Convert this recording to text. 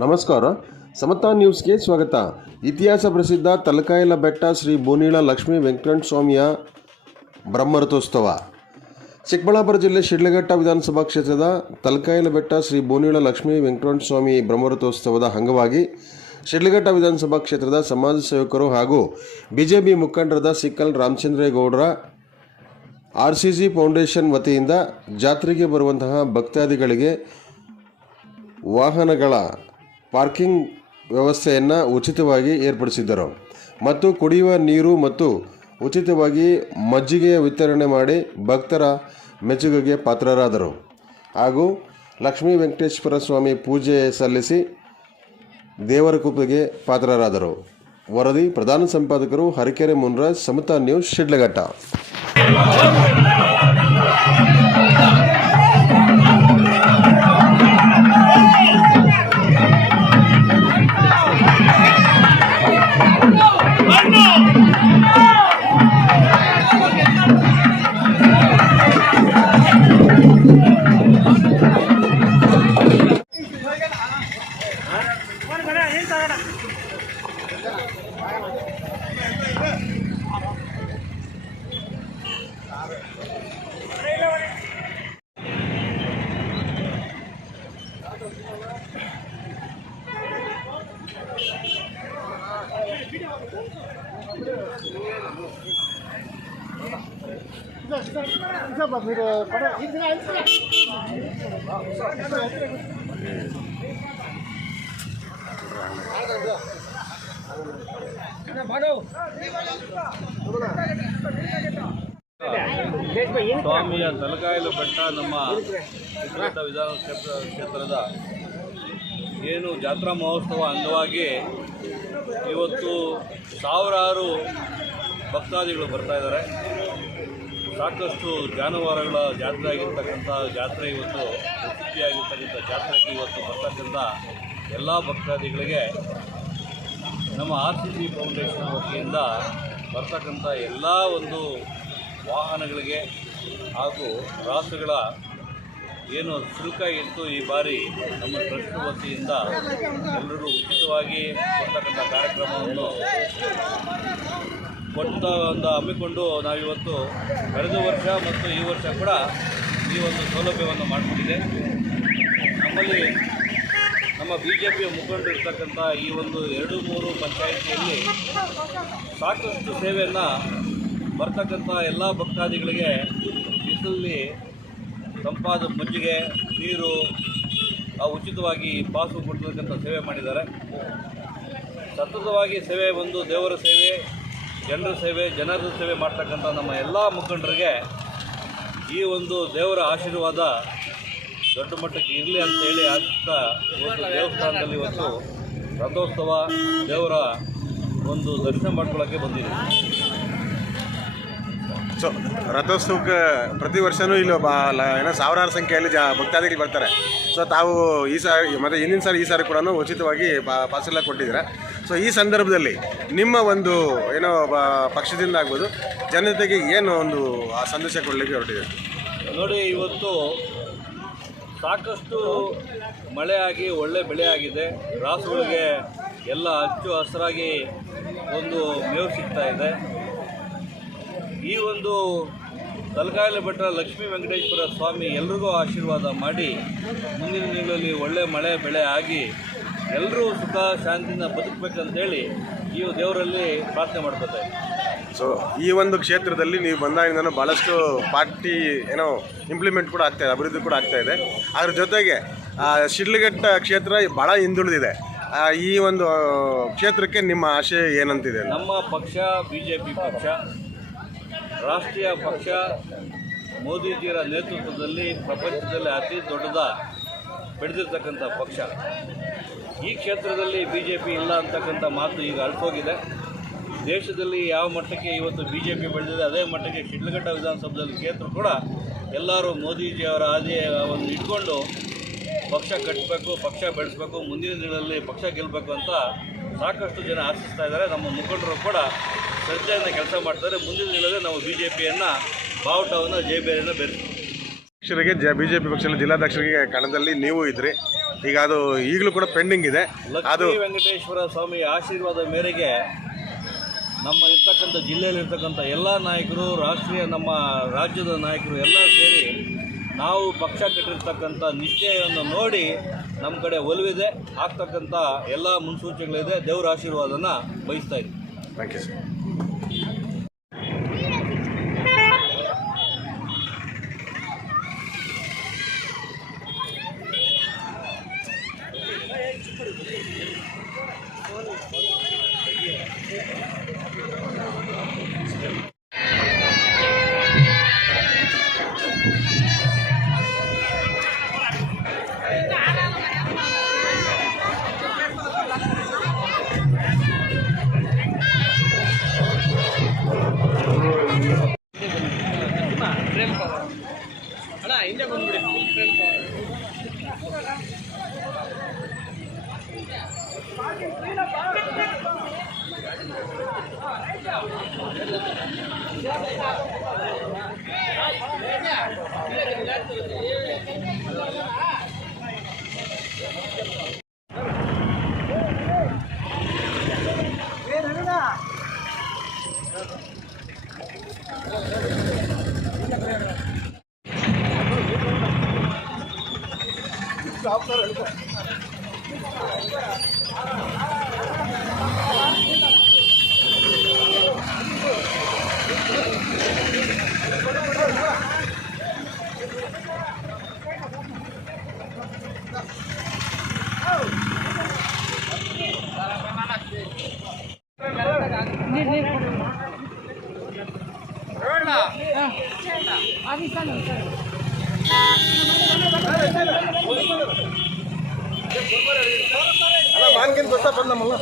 ನಮಸ್ಕಾರ, ಸಮತಾ ನ್ಯೂಸ್ಗೆ ಸ್ವಾಗತ. ಇತಿಹಾಸ ಪ್ರಸಿದ್ಧ ತಲಕಾಯಲ ಬೆಟ್ಟ ಶ್ರೀ ಬೋನಿಳ ಲಕ್ಷ್ಮೀ ವೆಂಕಟೇಶ್ವರ ಸ್ವಾಮಿಯ ಬ್ರಹ್ಮರಥೋತ್ಸವ. ಚಿಕ್ಕಬಳ್ಳಾಪುರ ಜಿಲ್ಲೆ ಶಿಡ್ಲಘಟ್ಟ ವಿಧಾನಸಭಾ ಕ್ಷೇತ್ರದ ತಲಕಾಯಲ ಬೆಟ್ಟ ಶ್ರೀ ಬೋನಿಳ ಲಕ್ಷ್ಮೀ ವೆಂಕಟೇಶ್ವರ ಸ್ವಾಮಿ ಬ್ರಹ್ಮರಥೋತ್ಸವದ ಅಂಗವಾಗಿ ಶಿಡ್ಲಘಟ್ಟ ವಿಧಾನಸಭಾ ಕ್ಷೇತ್ರದ ಸಮಾಜ ಸೇವಕರು ಹಾಗೂ ಬಿಜೆಪಿ ಮುಖಂಡರಾದ ಸಿಕ್ಕಲ್ ರಾಮಚಂದ್ರೇಗೌಡರ RCC ಫೌಂಡೇಶನ್ ವತಿಯಿಂದ ಜಾತ್ರೆಗೆ ಬರುವಂತಹ ಭಕ್ತಾದಿಗಳಿಗೆ ವಾಹನಗಳ ಪಾರ್ಕಿಂಗ್ ವ್ಯವಸ್ಥೆಯನ್ನು ಉಚಿತವಾಗಿ ಏರ್ಪಡಿಸಿದ್ದರು ಮತ್ತು ಕುಡಿಯುವ ನೀರು ಮತ್ತು ಉಚಿತವಾಗಿ ಮಜ್ಜಿಗೆ ವಿತರಣೆ ಮಾಡಿ ಭಕ್ತರ ಮೆಚ್ಚುಗೆಗೆ ಪಾತ್ರರಾದರು ಹಾಗೂ ಲಕ್ಷ್ಮೀ ವೆಂಕಟೇಶ್ವರ ಸ್ವಾಮಿ ಪೂಜೆ ಸಲ್ಲಿಸಿ ದೇವರ ಕೃಪೆಗೆ ಪಾತ್ರರಾದರು. ವರದಿ ಪ್ರಧಾನ ಸಂಪಾದಕರು ಹರಿಕೆರೆ ಮುನ್ರಾಜ್, ಸಮತಾ ನ್ಯೂಸ್, ಶಿಡ್ಲಘಟ್ಟ. ಸ್ವಾಮಿಯ ತಲಕಾಯಲ ಬೆಟ್ಟ ನಮ್ಮ ಶಿಡ್ಲಘಟ್ಟ ವಿಧಾನಸಭಾ ಕ್ಷೇತ್ರದ ಏನು ಜಾತ್ರಾ ಮಹೋತ್ಸವ ಅಂಗವಾಗಿ ಇವತ್ತು ಸಾವಿರಾರು ಭಕ್ತಾದಿಗಳು ಬರ್ತಾ ಇದ್ದಾರೆ. ಸಾಕಷ್ಟು ಜಾನುವಾರುಗಳ ಜಾತ್ರೆ ಆಗಿರ್ತಕ್ಕಂಥ ಜಾತ್ರೆ ಇವತ್ತು ಪ್ರಸಿದ್ಧಿಯಾಗಿರ್ತಕ್ಕಂಥ ಜಾತ್ರೆಗೆ ಇವತ್ತು ಬರ್ತಕ್ಕಂಥ ಎಲ್ಲ ಭಕ್ತಾದಿಗಳಿಗೆ ನಮ್ಮ RCC ಫೌಂಡೇಶನ್ ವತಿಯಿಂದ ಬರ್ತಕ್ಕಂಥ ಎಲ್ಲ ಒಂದು ವಾಹನಗಳಿಗೆ ಹಾಗೂ ರಾಸುಗಳ ಏನು ಶುಲ್ಕ ಇತ್ತು ಈ ಬಾರಿ ನಮ್ಮ ಟ್ರಸ್ಟ್ ವತಿಯಿಂದ ಎಲ್ಲರೂ ಉಚಿತವಾಗಿ ಬರ್ತಕ್ಕಂಥ ಕಾರ್ಯಕ್ರಮವನ್ನು ಹಮ್ಮಿಕೊಂಡು ನಾವಿವತ್ತು ಕಳೆದ ವರ್ಷ ಮತ್ತು ಈ ವರ್ಷ ಕೂಡ ಈ ಒಂದು ಸೌಲಭ್ಯವನ್ನು ಮಾಡಿಕೊಂಡಿದೆ. ನಮ್ಮಲ್ಲಿ ನಮ್ಮ BJPಯ ಮುಖಂಡರು ಇರ್ತಕ್ಕಂಥ ಈ ಒಂದು 2-3 ಪಂಚಾಯಿತಿಯಲ್ಲಿ ಸಾಕಷ್ಟು ಸೇವೆಯನ್ನು ಬರ್ತಕ್ಕಂಥ ಎಲ್ಲ ಭಕ್ತಾದಿಗಳಿಗೆ ಬಿಸಿಲಲ್ಲಿ ತಂಪಾದ ಮಜ್ಜಿಗೆ ನೀರು ಉಚಿತವಾಗಿ ಪಾಸು ಕೊಡ್ತಕ್ಕಂಥ ಸೇವೆ ಮಾಡಿದ್ದಾರೆ. ಸತತವಾಗಿ ಸೇವೆ ಒಂದು ದೇವರ ಸೇವೆ, ಜನರ ಸೇವೆ ಮಾಡ್ತಕ್ಕಂಥ ನಮ್ಮ ಎಲ್ಲ ಮುಖಂಡರಿಗೆ ಈ ಒಂದು ದೇವರ ಆಶೀರ್ವಾದ ದೊಡ್ಡ ಮಟ್ಟಕ್ಕೆ ಇರಲಿ ಅಂತೇಳಿ ಆಶಿಸ್ತಾ ಇವತ್ತು ದೇವಸ್ಥಾನದಲ್ಲಿ ಇವತ್ತು ರಥೋತ್ಸವ ದೇವರ ಒಂದು ದರ್ಶನ ಮಾಡ್ಕೊಳ್ಳೋಕ್ಕೆ ಬಂದಿದ್ದೀವಿ. ಸೊ ರಥೋತ್ಸವಕ್ಕೆ ಪ್ರತಿ ವರ್ಷವೂ ಇಲ್ಲಿ ಸಾವಿರಾರು ಸಂಖ್ಯೆಯಲ್ಲಿ ಭಕ್ತಾದಿಗಳು ಬರ್ತಾರೆ. ಸೊ ತಾವು ಈ ಸಾರಿ ಮತ್ತು ಹಿಂದಿನ ಸಾರಿ ಈ ಸಾರಿ ಕೂಡ ಉಚಿತವಾಗಿ ಪಾಸೆಲ್ಲ ಕೊಟ್ಟಿದ್ದೀರಾ. ಸೊ ಈ ಸಂದರ್ಭದಲ್ಲಿ ನಿಮ್ಮ ಒಂದು ಪಕ್ಷದಿಂದ ಆಗ್ಬೋದು ಜನತೆಗೆ ಏನು ಒಂದು ಸಂದೇಶ ಕೊಡಲಿಕ್ಕೆ ಹೊರಟಿದೆ? ನೋಡಿ, ಇವತ್ತು ಸಾಕಷ್ಟು ಮಳೆ ಆಗಿ ಒಳ್ಳೆ ಬೆಳೆ ಆಗಿದೆ. ರಾಸುಗಳಿಗೆ ಎಲ್ಲ ಹಚ್ಚು ಹಸಿರಾಗಿ ಒಂದು ಮೇವು ಸಿಗ್ತಾ ಇದೆ. ಈ ಒಂದು ತಲಕಾಯಲ ಬೆಟ್ಟ ಲಕ್ಷ್ಮೀ ವೆಂಕಟೇಶ್ವರ ಸ್ವಾಮಿ ಎಲ್ರಿಗೂ ಆಶೀರ್ವಾದ ಮಾಡಿ ಮುಂದಿನ ದಿನಗಳಲ್ಲಿ ಒಳ್ಳೆ ಮಳೆ ಬೆಳೆ ಆಗಿ ಎಲ್ಲರೂ ಸುಖ ಶಾಂತಿಯಿಂದ ಬದುಕಬೇಕಂತೇಳಿ ಈ ದೇವರಲ್ಲಿ ಪ್ರಾರ್ಥನೆ ಮಾಡ್ತಾರೆ. ಸೊ ಈ ಒಂದು ಕ್ಷೇತ್ರದಲ್ಲಿ ನೀವು ಬಂದಾಗಿಂದ ಭಾಳಷ್ಟು ಪಾರ್ಟಿ ಇಂಪ್ಲಿಮೆಂಟ್ ಕೂಡ ಆಗ್ತಾಯಿದೆ, ಅಭಿವೃದ್ಧಿ ಕೂಡ ಆಗ್ತಾಯಿದೆ. ಅದ್ರ ಜೊತೆಗೆ ಶಿಡ್ಲಘಟ್ಟ ಕ್ಷೇತ್ರ ಭಾಳ ಹಿಂದುಳಿದಿದೆ. ಈ ಒಂದು ಕ್ಷೇತ್ರಕ್ಕೆ ನಿಮ್ಮ ಆಶಯ ಏನಂತಿದೆ? ನಮ್ಮ ಪಕ್ಷ BJP ಪಕ್ಷ ರಾಷ್ಟ್ರೀಯ ಪಕ್ಷ, ಮೋದಿಜಿಯವರ ನೇತೃತ್ವದಲ್ಲಿ ಪ್ರಪಂಚದಲ್ಲಿ ಅತಿ ಬೆಳೆದಿರ್ತಕ್ಕಂಥ ಪಕ್ಷ. ಈ ಕ್ಷೇತ್ರದಲ್ಲಿ BJP ಇಲ್ಲ ಅಂತಕ್ಕಂಥ ಮಾತು ಈಗ ಅಳಿಸೋಗಿದೆ. ದೇಶದಲ್ಲಿ ಯಾವ ಮಟ್ಟಕ್ಕೆ ಇವತ್ತು BJP ಬೆಳೆದಿದೆ ಅದೇ ಮಟ್ಟಕ್ಕೆ ಶಿಡ್ಲಘಟ್ಟ ವಿಧಾನಸಭೆಯಲ್ಲಿ ಕ್ಷೇತ್ರ ಕೂಡ ಎಲ್ಲರೂ ಮೋದಿಜಿಯವರ ಒಂದು ಇಟ್ಕೊಂಡು ಪಕ್ಷ ಕಟ್ಟಬೇಕು, ಪಕ್ಷ ಬೆಳೆಸಬೇಕು, ಮುಂದಿನ ದಿನಗಳಲ್ಲಿ ಪಕ್ಷ ಗೆಲ್ಲಬೇಕು ಅಂತ ಸಾಕಷ್ಟು ಜನ ಆಶಿಸ್ತಾ ಇದ್ದಾರೆ. ನಮ್ಮ ಮುಖಂಡರು ಕೂಡ ಶ್ರದ್ಧೆಯಿಂದ ಕೆಲಸ ಮಾಡ್ತಾರೆ. ಮುಂದಿನ ದಿನದಲ್ಲಿ ನಾವು BJPಯನ್ನು ಬಾವುಟವನ್ನು ಜಯಬೇರಿಯನ್ನು ಬೆರೆಸ್ತೀವಿ. ಅಧ್ಯಕ್ಷರಿಗೆ ಬಿಜೆಪಿ ಪಕ್ಷದ ಜಿಲ್ಲಾಧ್ಯಕ್ಷರಿಗೆ ಕಣದಲ್ಲಿ ನೀವು ಇದ್ರಿ, ಈಗ ಅದು ಈಗಲೂ ಕೂಡ ಪೆಂಡಿಂಗ್ ಇದೆ. ಅದು ಲಕ್ಷ್ಮೀ ವೆಂಕಟೇಶ್ವರ ಸ್ವಾಮಿ ಆಶೀರ್ವಾದ ಮೇರೆಗೆ ನಮ್ಮ ಇರ್ತಕ್ಕಂಥ ಜಿಲ್ಲೆಯಲ್ಲಿರ್ತಕ್ಕಂಥ ಎಲ್ಲ ನಾಯಕರು, ನಮ್ಮ ರಾಜ್ಯದ ನಾಯಕರು ಎಲ್ಲ ಸೇರಿ ನಾವು ಪಕ್ಷ ಕಟ್ಟಿರ್ತಕ್ಕಂಥ ನಿಶ್ಚಯವನ್ನು ನೋಡಿ ನಮ್ಮ ಕಡೆ ಒಲವಿದೆ, ಆಗ್ತಕ್ಕಂಥ ಎಲ್ಲ ಮುನ್ಸೂಚನೆಗಳಿದೆ. ದೇವರ ಆಶೀರ್ವಾದನ ಬಯಸ್ತಾ ಇದ್ದೀವಿ. Thank you sir. ಮಾನ್ಕಿನ್ ಗೊತ್ತಾ ಬಂದಮ್ಮಲ್ಲ